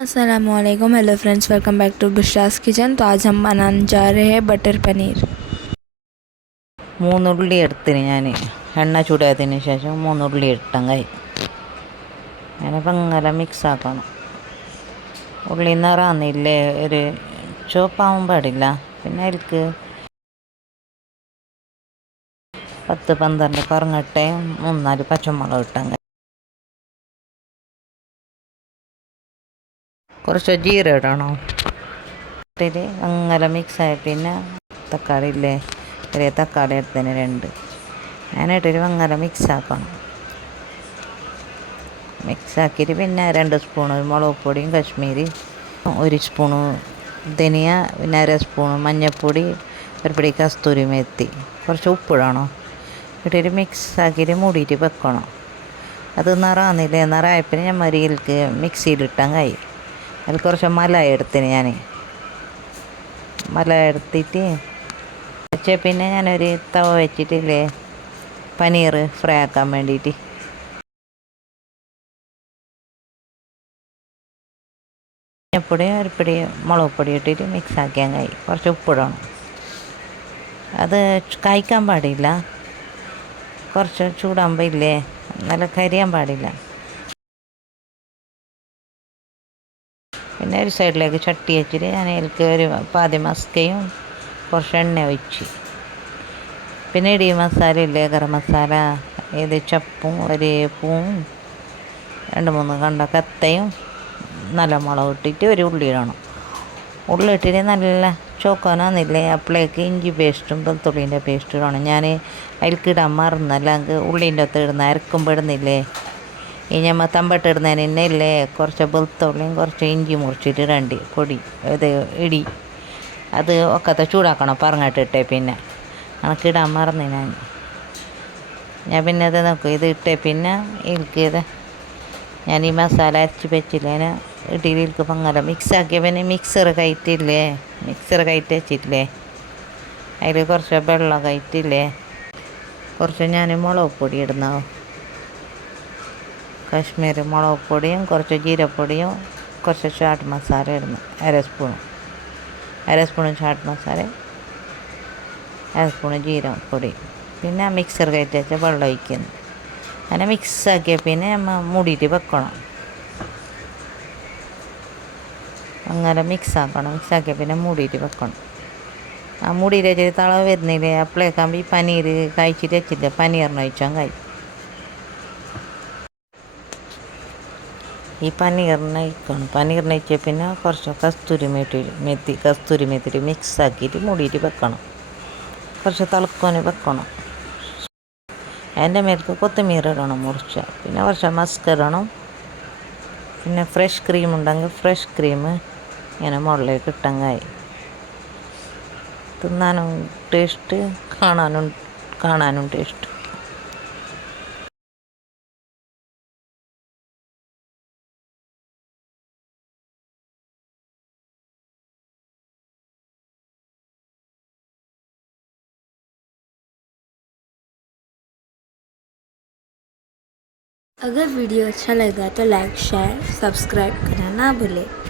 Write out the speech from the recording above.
अस्सलामुअलैकुम hello friends, welcome back to Bushra's kitchen. तो आज हम बनाने जा रहे हैं बटर पनीर। മൂന്നുള്ളി എടുത്തിന് ഞാൻ എണ്ണ ചൂടായതിന് ശേഷം മൂന്നുള്ളി ഇട്ടങ്ങായി അങ്ങനെ പങ്ങല മിക്സ് ആക്കണം. ഉള്ളി നിറാന്നില്ലേ, ഒരു ചുവപ്പാവാൻ പാടില്ല. പിന്നെ അതിലേക്ക് 10-12 കറുങ്ങട്ടയും 3-4 പച്ചമുളക് ഇട്ടങ്ങായി. കുറച്ച് ജീര ഇടണം. ഇട്ടിട്ട് അങ്ങനെ മിക്സായ പിന്നെ തക്കാളി ഇല്ലേ, ചെറിയ തക്കാളി എടുത്തതിന് 2 ഞാനിട്ടൊരു അങ്ങനെ മിക്സാക്കണം. മിക്സാക്കിയിട്ട് പിന്നെ 2 സ്പൂണ് മുളക് പൊടിയും കശ്മീരി, 1 സ്പൂണ് ധനിയ, പിന്നെ 1/2 സ്പൂണ് മഞ്ഞൾപ്പൊടി, ഒരു പിടി കസ്തൂരി മെത്തി, കുറച്ച് ഉപ്പിടണം. ഇട്ടിട്ട് മിക്സാക്കിയിട്ട് മൂടിയിട്ട് വെക്കണം. അത് നിറാന്നില്ലേ, നിറായപ്പിന് ഞാൻ മരിയിലേക്ക് മിക്സിയിലിട്ടാൻ കഴിയും. അതിൽ കുറച്ച് മലായി എടുത്തിന് ഞാൻ മലായി എടുത്തിട്ട് വെച്ചാൽ പിന്നെ ഞാനൊരു തവ വെച്ചിട്ടില്ലേ പനീർ ഫ്രൈ ആക്കാൻ വേണ്ടിയിട്ട് മഞ്ഞൾപ്പൊടി, ഒരു പിടി മുളക് പൊടി ഇട്ടിട്ട് മിക്സ് ആക്കിയാൽ കഴിയും. കുറച്ച് ഉപ്പിടണം. അത് കഴിക്കാൻ പാടില്ല, കുറച്ച് ചൂടാകുമ്പോൾ ഇല്ലേ നല്ല കരിയാൻ പാടില്ല. പിന്നെ ഒരു സൈഡിലേക്ക് ചട്ടി വെച്ചിട്ട് ഞാൻ അതിലേക്ക് ഒരു പാതി മസ്കയും കുറച്ച് എണ്ണ ഒഴിച്ച്, പിന്നെ ഇടി മസാല ഇല്ലേ, ഗരം മസാല, ഇത് ചപ്പും ഒരു പൂവും 2-3 കണ്ട കത്തയും നല്ല മുളക് ഇട്ടിട്ട് ഒരു ഉള്ളി ഇടണം. ഉള്ളി ഇട്ടിട്ട് നല്ല ചോക്കാനാന്നില്ലേ, അപ്പോഴേക്ക് ഇഞ്ചി പേസ്റ്റും വെളുത്തുള്ളീൻ്റെ പേസ്റ്റും ഇടണം. ഞാൻ അതിലേക്ക് ഇടാൻ മറന്നല്ല, ഉള്ളീൻ്റെ ഒത്ത് ഇടുന്ന അരക്കുമ്പോൾ ഇടുന്നില്ലേ, ഈ നമ്മൾ തമ്പട്ട് ഇടുന്നതിന് തന്നെ ഇല്ലേ കുറച്ച് വെളുത്തുള്ളിയും കുറച്ച് ഇഞ്ചി മുറിച്ചിട്ട് ഇടണ്ടി പൊടി, ഇത് ഇടി അത് ഒക്കത്തെ ചൂടാക്കണം പറഞ്ഞിട്ടിട്ടേ. പിന്നെ കണക്കിടാൻ മറന്നു ഞാൻ പിന്നെ അത് നോക്കും, ഇത് ഇട്ടേ പിന്നെ ഇതിലേക്ക് ഞാൻ ഈ മസാല അരച്ച് വെച്ചില്ലേ ഇട്ടിലേക്ക് പങ്ങല മിക്സാക്കിയ പിന്നെ മിക്സർ കയറ്റില്ലേ, മിക്സർ കയറ്റി വെച്ചിട്ടില്ലേ അതിൽ കുറച്ച് വെള്ളം കയറ്റില്ലേ, കുറച്ച് ഞാൻ മുളക് പൊടി ഇടുന്ന കാശ്മീരി മുളക് പൊടിയും കുറച്ച് ജീരപ്പൊടിയും കുറച്ച് ചാട്ട് മസാല ഇടുന്നു, 1/2 സ്പൂൺ ചാട്ട് മസാല, 1/2 സ്പൂൺ ജീരപ്പൊടി, പിന്നെ മിക്സർ കയറ്റി വെച്ച വെള്ളം ഒഴിക്കുന്നു. അങ്ങനെ മിക്സാക്കിയ പിന്നെ നമ്മൾ മൂടിയിട്ട് വെക്കണം. അങ്ങനെ മിക്സാക്കിയ പിന്നെ മൂടിയിട്ട് വെക്കണം. ആ മൂടിയിട്ട് വെച്ചിട്ട് തളവ് വരുന്നില്ലേ, അപ്പോഴേക്കാകുമ്പോൾ ഈ പനീർ കഴിച്ചിട്ട് വെച്ചില്ലേ പനീറിന് ഒഴിച്ചാൽ കഴിയും. ഈ പനീറിന് ഒഴിക്കണം. പനീറിന് ഒഴിച്ചാൽ പിന്നെ കുറച്ച് കസ്തൂരി മെത്തി മിക്സാക്കിയിട്ട് മൂടിയിട്ട് വെക്കണം. കുറച്ച് തിളക്കാന് വെക്കണം. അതിൻ്റെ മേലേക്ക് കൊത്തമീർ ഇടണം മുറിച്ച, പിന്നെ കുറച്ച് മസ്ക് ഇടണം. പിന്നെ ഫ്രഷ് ക്രീം ഉണ്ടെങ്കിൽ ഫ്രഷ് ക്രീം ഇങ്ങനെ മുകളിലേക്ക് ഇട്ടങ്ങായി. തിന്നാനും ടേസ്റ്റ്, കാണാനും ടേസ്റ്റ്. अगर वीडियो अच्छा लगा तो लाइक शेयर सब्सक्राइब करना ना भूलें।